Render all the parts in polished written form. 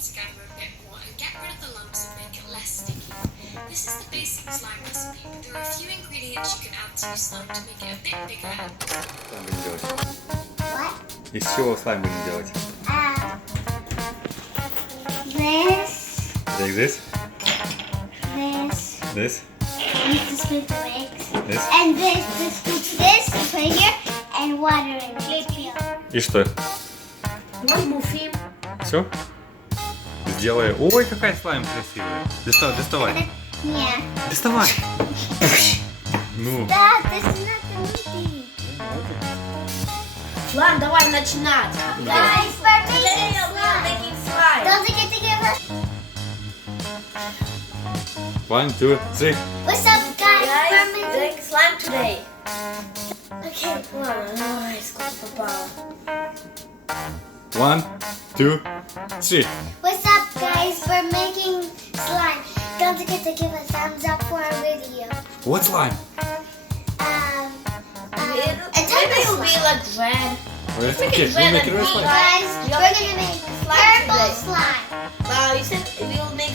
together a bit more and get rid of the lumps and make it less sticky. This is the basic slime recipe, but there are a few ingredients you can add to your slime to make it a bit bigger and Слайм будем делать. What? Из чего слайм будем делать? This. Like this? This. This? Need to split the legs. This? And this, put it here, and water in it. И что? Все? Сделай. Ой, какая слайм красивая. Доставай. Yeah. Доставай. Ну. That is not the meaty. Ладно, давай начинать. Guys, Today we're making slime. don't forget to give us. 1, 2, 3. What's up, guys? Guys, We're we're making- making slime today. Okay, come on. Oh, it's going for power. 1, 2, 3. What's up, guys? We're making slime. Don't forget to give a thumbs up for our video. What slime? Maybe it'll be like red. Okay, we'll make it red slime. Guys, Yeah. we're gonna make Slime purple today. slime. You said we'll make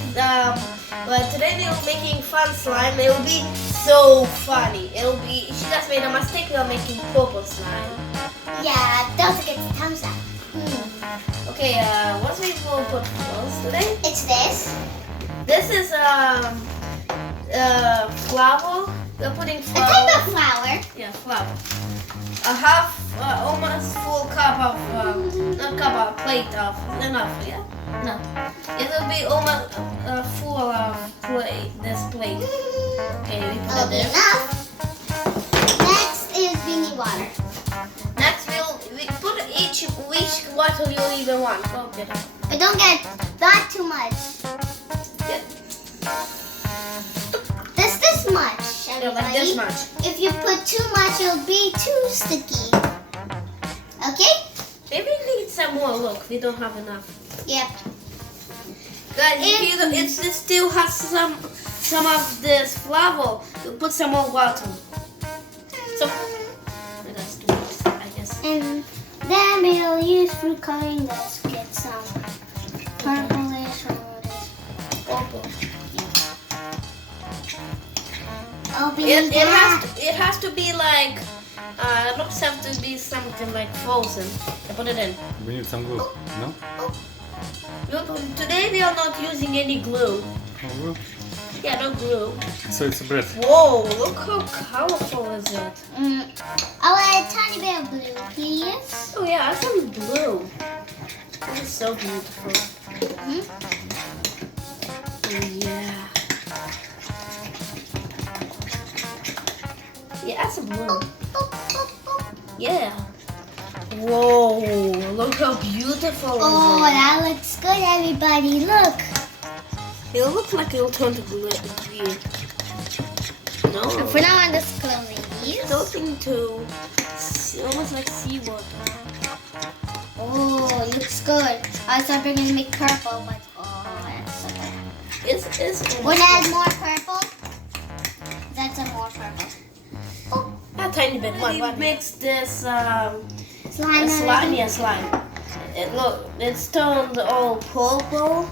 but today we're making fun slime. It will be so funny. It'll be. She just made a mistake. We're making purple slime. Yeah, don't forget to thumbs up. Okay. What we will put first today? It's this. This is flour. We're putting A flour. type of flour. Yeah, flour. A half, almost full cup of, not cup, a plate of, enough, yeah? No. It will be almost full of this plate. Okay, we put it Okay, there. enough. Next is beanie water. Next, we put which water you even want. Okay. But don't get not too much. Yeah, This much, yeah, like this everybody. much. If you put too much, it'll be too sticky. Okay? Maybe we need some more. Look, we don't have enough. Yep. Guys, if it still has some of this flour, we'll put some more water. So, that's too much, I guess. And then we'll use fruit coloring to get some purplish or Purple. It has to be like it looks have to be something like frozen. I put it in. We need some glue. No? Today we are not using any glue. Oh, Yeah, no glue. so it's a bread. Whoa, look how colorful is it. I'll add a tiny bit of blue, please. Oh yeah, that's some blue. This is so beautiful. Mhm. Oh, yeah. Yeah, that's blue. Yeah. Whoa, look how beautiful Oh, it is. that looks good, everybody. Look. It looks like it'll turn to green. No. For now, I'm just closing these. Something to almost like seawater. Oh, it looks good. I thought we were going to make purple, but oh, that's so good. It's Wanna add more purple? That's some more purple. a tiny bit. What makes this Slime. slime? It's turned all purple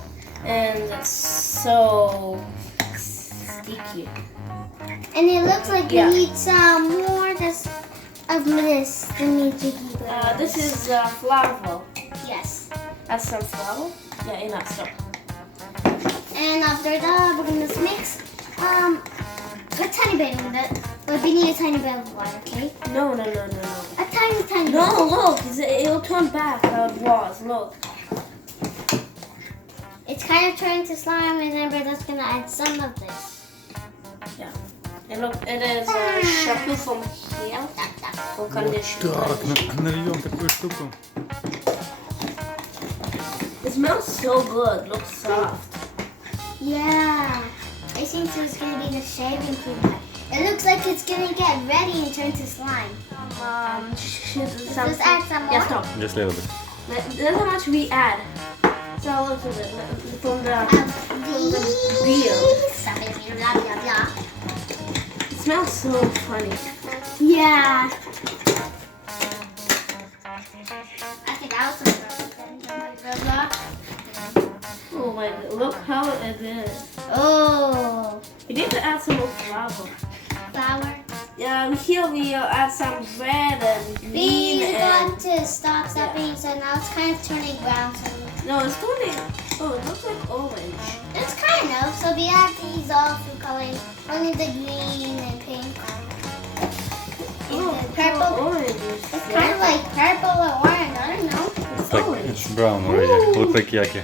and it's so sticky. And it looks like Yeah. we need some more of this than we do. This is flour. Yes. That's some flour. Yeah, enough. Stop. And after that, we're gonna just mix a tiny bit in it. But we need a tiny bit of water, okay? No. A tiny No, bit. look, it'll turn back how it was. Look. It's kind of turning to slime, and then we're just gonna add some of this. Yeah. And look, it is shampoo from here for conditioner. Так, нальем такую штуку. It smells so good. Looks soft. Yeah. I think so it's gonna be the shaving cream. It looks like it's gonna get ready and turn to slime. Just add some more. Yeah, stop. Just a little bit. That's how much we add. So a little bit from the beer. Blah, blah, blah. It smells so funny. Yeah. I think that was some blah, blah, blah. Like, look how it is. Oh, We need to add some more flour. flour. Yeah, here we add some red and green Beans and... got to stop stepping, so now it's kind of turning brown. So No, it's turning... Oh, it looks like orange. it's kind of. So we add these all food colors. Only the green and pink. Oh, And the purple. orange. It's kind of like purple or orange. I don't know. It's like it's brown already. Look like yaki.